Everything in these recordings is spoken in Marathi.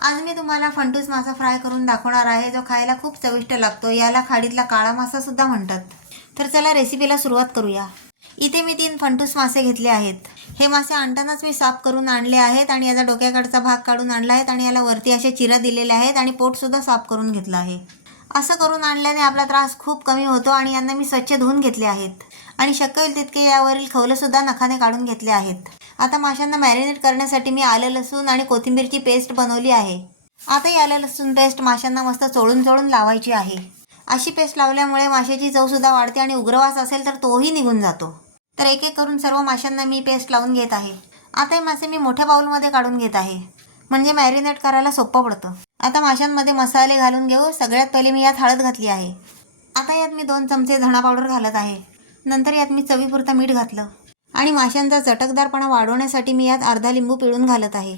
आज मी तुम्हाला फंटूस मासा फ्राय करून दाखवणार आहे, जो खायला खूप चविष्ट लागतो। याला खाडीतला काळा मासा सुद्धा म्हणतात। तर चला रेसिपीला सुरुवात करूया। इथे मी 3 फंटूस मासे घेतले आहेत। हे मासे आणतानाच मी साफ करून आणले आहेत आणि याचा डोक्याकडचा भाग काढून आणला आहे आणि याला वरती अशा चिरा दिलेल्या आहेत आणि पोट सुद्धा साफ करून घेतलं आहे। असं करून आणल्याने आपला त्रास खूप कमी होतो आणि यांना मी स्वच्छ धुवून घेतले आहेत आणि शक्य होईल तितके यावरील खवलं सुद्धा नखाने काढून घेतले आहेत। आता माशांना मॅरिनेट करण्यासाठी मी आलं लसूण आणि कोथिंबीरची पेस्ट बनवली आहे। आता ही आलं लसूण पेस्ट माशांना मस्त चोळून चोळून लावायची आहे। अशी पेस्ट लावल्यामुळे माशाची चव सुद्धा वाढते आणि उग्रवास असेल तर तोही निघून जातो। तर एक एक करून सर्व माशांना मी पेस्ट लावून घेत आहे। आता हे मासे मी मोठ्या बाउलमध्ये काढून घेत आहे, म्हणजे मॅरिनेट करायला सोपं पडतं। आता माशांमध्ये मसाले घालून घेऊ। सगळ्यात पहिले मी यात हळद घातली आहे। आता यात मी 2 चमचे धणा पावडर घालत आहे। नंतर यात मी चवीपुरतं मीठ घातलं आणि माशांचा चटकदारपणा वाढवण्यासाठी मी यात अर्धा लिंबू पिळून घालत आहे।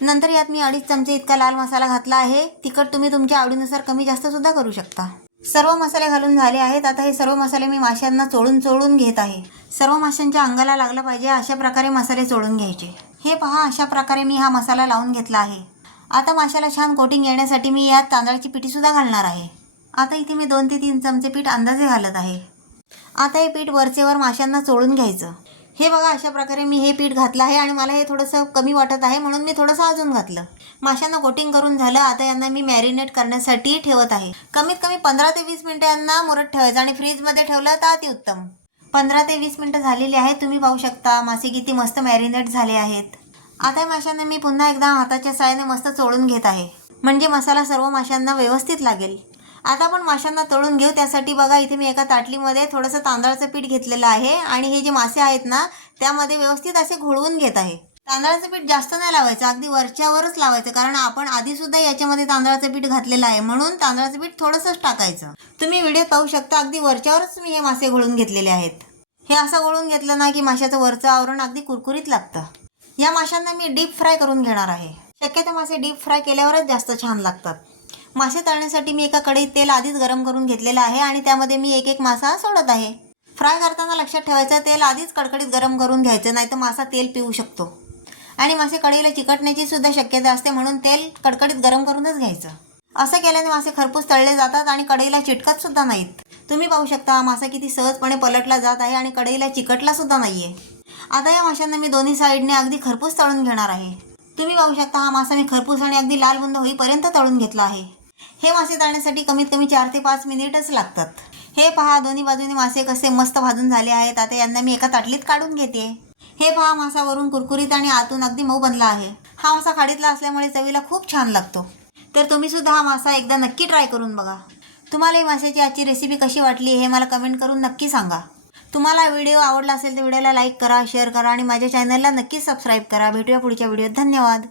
नंतर यात मी 2.5 चमचे इतका लाल मसाला घातला आहे। तिखट तुम्ही तुमच्या आवडीनुसार कमी जास्त सुद्धा करू शकता। सर्व मसाले घालून झाले आहेत। आता हे सर्व मसाले मी माशांना चोळून चोळून घेत आहे। सर्व माशांच्या अंगाला लागलं पाहिजे अशा प्रकारे मसाले चोळून घ्यायचे। हे पहा, अशा प्रकारे मी हा मसाला लावून घेतला आहे। आता माशाला छान कोटिंग येण्यासाठी मी यात तांदळाची पिठी सुद्धा घालणार आहे। आता इथे मी 2 ते 3 चमचे पीठ अंदाजे घालत आहे। आता हे पीठ वरचेवर माशांना चोळून घ्यायचं। हे बघा, अशा प्रकारे मी हे पीठ घातलं आहे आणि मला हे थोडंसं कमी वाटत आहे, म्हणून मी थोडंसं अजून घातलं। माशांना कोटिंग करून झालं। आता यांना मी मॅरिनेट करण्यासाठी ठेवत आहे। कमीत कमी 15 ते 20 मिनिटं यांना मुरत ठेवायचं आणि फ्रीजमध्ये ठेवलं तर अतिउत्तम। 15 ते 20 मिनिटं झालेली आहेत। तुम्ही पाहू शकता मासे किती मस्त मॅरिनेट झाले आहेत। आता या माशांना मी पुन्हा एकदा हाताच्या साहाय्याने मस्त चोळून घेत आहे, म्हणजे मसाला सर्व माशांना व्यवस्थित लागेल। आता आपण माशांना तळून घेऊ। त्यासाठी बघा, इथे मी एका ताटलीमध्ये थोडंसं तांदळाचं पीठ घेतलेलं आहे आणि हे जे मासे आहेत ना, त्यामध्ये व्यवस्थित असे घोळवून घेत आहे। तांदळाचं पीठ जास्त नाही लावायचं, अगदी वरच्यावरच लावायचं, कारण आपण आधी सुद्धा याच्यामध्ये तांदळाचं पीठ घातलेलं आहे, म्हणून तांदळाचं पीठ थोडंसंच टाकायचं। तुम्ही व्हिडिओत पाहू शकता, अगदी वरच्यावरच मी हे मासे घोळून घेतलेले आहेत। हे असं घोळून घेतलं ना की माशाचं वरचं आवरण अगदी कुरकुरीत लागतं। या माशांना मी डीप फ्राय करून घेणार आहे। शक्यतो मासे डीप फ्राय केल्यावरच जास्त छान लागतात। मासे तळण्यासाठी मी एका कढईत तेल आधीच गरम करून घेतलेलं आहे आणि त्यामध्ये मी एक एक मासा सोडत आहे। फ्राय करताना लक्षात ठेवायचं, तेल आधीच कडकडीत गरम करून घ्यायचं, नाहीतर मासा तेल पिऊ शकतो आणि मासे कढईला चिकटण्याची सुद्धा शक्यता असते, म्हणून तेल कडकडीत गरम करूनच घ्यायचं। असं केल्याने मासे खरपूस तळले जातात आणि कढईला चिटकत सुद्धा नाहीत। तुम्ही पाहू शकता हा मासा किती सहजपणे पलटला जात आहे आणि कढईला चिकटला सुद्धा नाहीये। आता या माशांना मी दोन्ही साईडने अगदी खरपूस तळून घेणार आहे। तुम्ही पाहू शकता हा मासा मी खरपूस आणि अगदी लाल बुंद होईपर्यंत तळून घेतला आहे। हे मासे तळण्यासाठी कमीत कमी 4 ते 5 मिनिटच लागतात। हे पहा, दोन्ही बाजूने मासे कसे मस्त भाजून झाले आहेत। आता यांना मी एका ताटलीत काढून घेते। हे पहा, मासा वरून कुरकुरीत आणि आतून अगदी मऊ बनला आहे। हा मासा खाडीतला असल्यामुळे चवीला खूप छान लागतो। तर तुम्ही सुद्धा हा मासा एकदा नक्की ट्राय करून बघा। तुम्हाला ही माशाची आजची रेसिपी कशी वाटली हे मला कमेंट करून नक्की सांगा। तुम्हाला व्हिडिओ आवडला असेल तर व्हिडिओला लाईक करा, शेअर करा आणि माझ्या चॅनलला नक्की सबस्क्राईब करा। भेटूया पुढच्या व्हिडिओत। धन्यवाद।